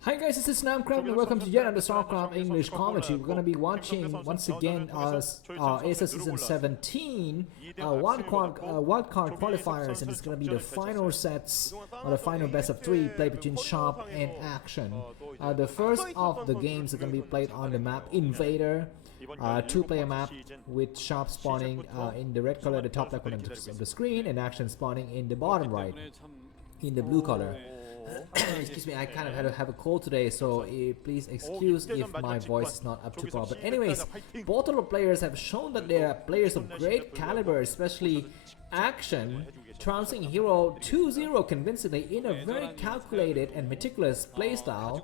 Hi guys, this is Starcraft and welcome to yet another Starcraft English commentary. We're going to be watching once again ASL Season 17 wildcard qualifiers, and it's going to be the final sets or the final best of 3 played between Sharp and Action. The first of the games are going to be played on the map Invader, 2-player map with Sharp spawning in the red color at the top left corner of the screen and Action spawning in the bottom right in the blue color. Excuse me, I kind of had to have a cold today, so please excuse if my voice is not up to par. But anyways, both of the players have shown that they are players of great caliber, especially Action, trouncing Hero 2-0 convincingly in a very calculated and meticulous playstyle,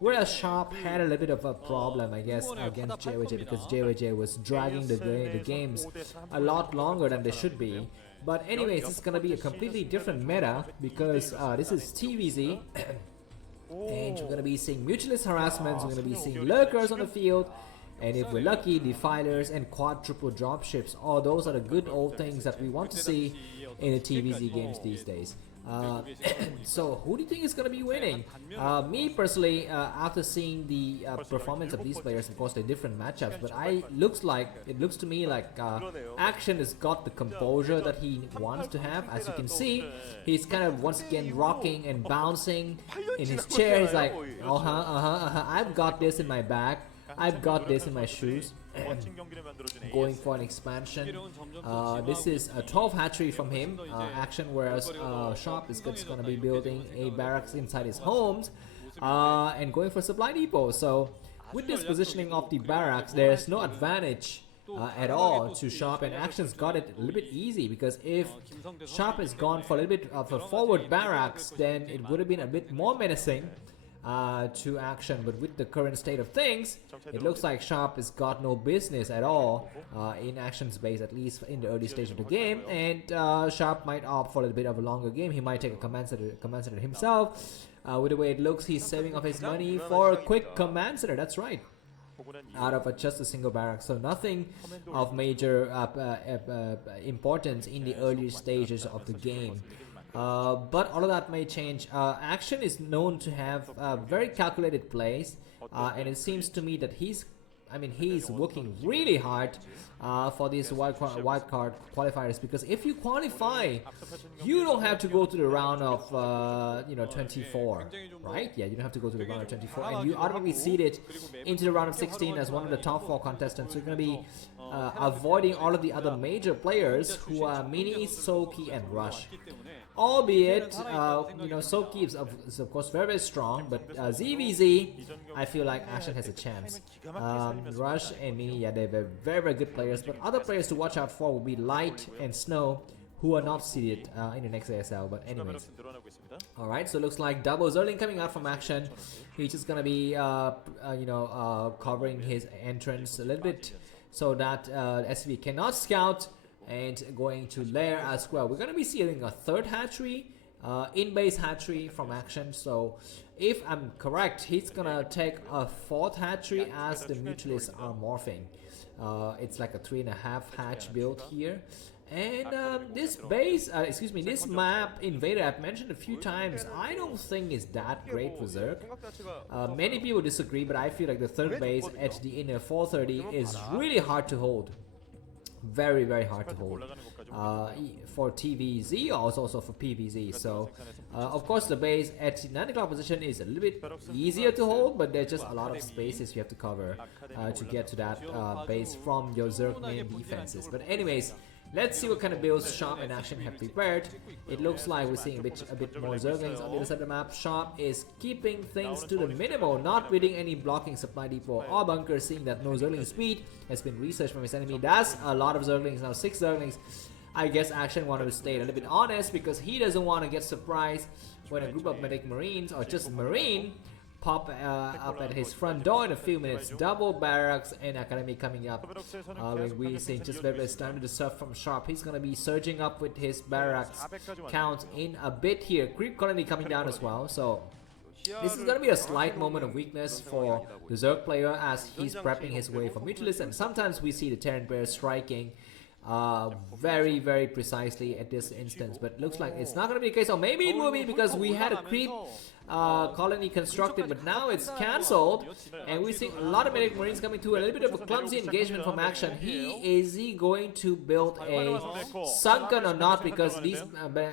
whereas Sharp had a little bit of a problem, I guess, against ZvT, because ZvT was dragging the games a lot longer than they should be. But anyways, this is gonna be a completely different meta because this is TVZ and we're gonna be seeing mutualist harassments, we're gonna be seeing lurkers on the field, and if we're lucky, defilers and quadruple dropships. All those are the good old things that we want to see in the TVZ games these days. So who do you think is going to be winning? Me personally, after seeing the performance of these players, of course they're different matchups, but it looks to me like Action has got the composure that he wants to have. As you can see, he's kind of once again rocking and bouncing in his chair. He's like, I've got this in my bag, I've got this in my shoes. Going for an expansion. This is a 12 hatchery from him, Action, whereas Sharp is going to be building a barracks inside his homes and going for supply depot. So with this positioning of the barracks, there's no advantage at all to Sharp, and Action's got it a little bit easy, because if Sharp has gone for a little bit of a forward barracks, then it would have been a bit more menacing to Action. But with the current state of things, it looks like Sharp has got no business at all in Action's base, at least in the early stage of the game, and Sharp might opt for a little bit of a longer game. He might take a command center himself. With the way it looks, he's saving up his money for a quick command center. That's right, out of just a single barrack, so nothing of major importance in the early stages of the game. But all of that may change. Action is known to have very calculated plays, and it seems to me that he's working really hard for these wildcard qualifiers, because if you qualify, you don't have to go to the round of 24, right? Yeah, you don't have to go to the round of 24, and you automatically seeded into the round of 16 as one of the top 4 contestants. So you're going to be avoiding all of the other major players who are Mini, Soki, and Rush. Albeit, Soki is of course very, very strong, but ZvZ, I feel like Action has a chance. Rush and Mini, yeah, they're very, very good players, but other players to watch out for will be Light and Snow, who are not seeded in the next ASL. But anyways, alright, so it looks like double Zerling coming out from Action. He's just gonna be covering his entrance a little bit so that SV cannot scout, and going to lair as well. We're going to be seeing a 3rd hatchery, in-base hatchery from Action. So if I'm correct, he's going to take a 4th hatchery as the mutualists are morphing. It's like a 3.5 hatch build here. And this this map Invader, I've mentioned a few times, I don't think is that great for Zerg. Many people disagree, but I feel like the 3rd base at the inner 430 is really hard to hold. Very, very hard to hold for TVZ, also for PVZ. So of course the base at 9 o'clock position is a little bit easier to hold, but there's just a lot of spaces you have to cover to get to that base from your Zerg main defenses. But anyways, let's see what kind of builds Sharp and Action have prepared. It looks like we're seeing a bit more Zerglings on the other side of the map. Sharp is keeping things to the minimal, not building any blocking supply depot or bunker, seeing that no Zergling speed has been researched from his enemy. That's a lot of Zerglings, now 6 Zerglings. I guess Action wanted to stay a little bit honest, because he doesn't want to get surprised when a group of medic marines or just marine pop up at his front door in a few minutes. Double barracks and academy coming up. We see just very standard stuff from Sharp. He's gonna be surging up with his barracks count in a bit here. Creep colony coming down as well. So this is gonna be a slight moment of weakness for the Zerg player as he's prepping his way for mutualist, and sometimes we see the Terran Bear striking very, very precisely at this instance, but looks like it's not going to be the case, or maybe it will be, because we had a creep colony constructed, but now it's cancelled, and we're seeing a lot of medic marines coming to a little bit of a clumsy engagement from action. Is he going to build a sunken or not, because these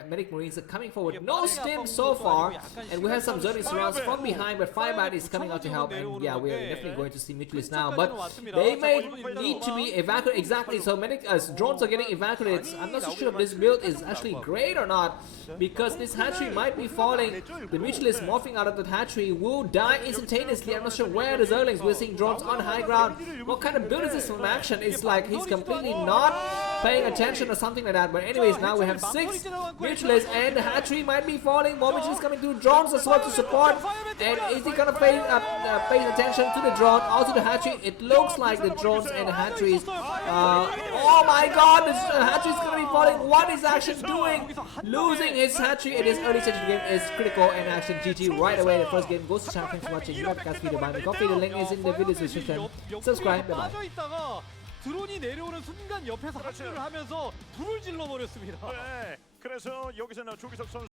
medic marines are coming forward. No stim so far, and we have some zoning surrounds from behind, but Firebat is coming out to help, and yeah, we are definitely going to see mutualists now, but they may need to be evacuated. Exactly, so medic drones are getting evacuated. I'm not so sure if this build is actually great or not, because this hatchery might be falling. The mutualist morphing out of the hatchery will die instantaneously. I'm not sure where the Zerlings. We're seeing drones on high ground. What kind of build is this from action? It's like he's completely not paying attention or something like that. But anyways, now we have 6 mutualists, and the hatchery might be falling. More mutualists coming through. Drones as well to support. And is he gonna pay attention to the drone, also the hatchery? It looks like the drones and the hatcheries. Oh my god, this hatchery is gonna be falling. What is Action doing? Losing his hatchery at this early stage of the game is critical, and Action GG right away. The first game goes to channel. Thanks for watching. You like the video, buy me coffee. The link is in the video description. Subscribe. Bye bye. 드론이 내려오는 순간 옆에서 합류를 하면서 불을 질러 버렸습니다. 네, 그래서 여기서는 조기석 선수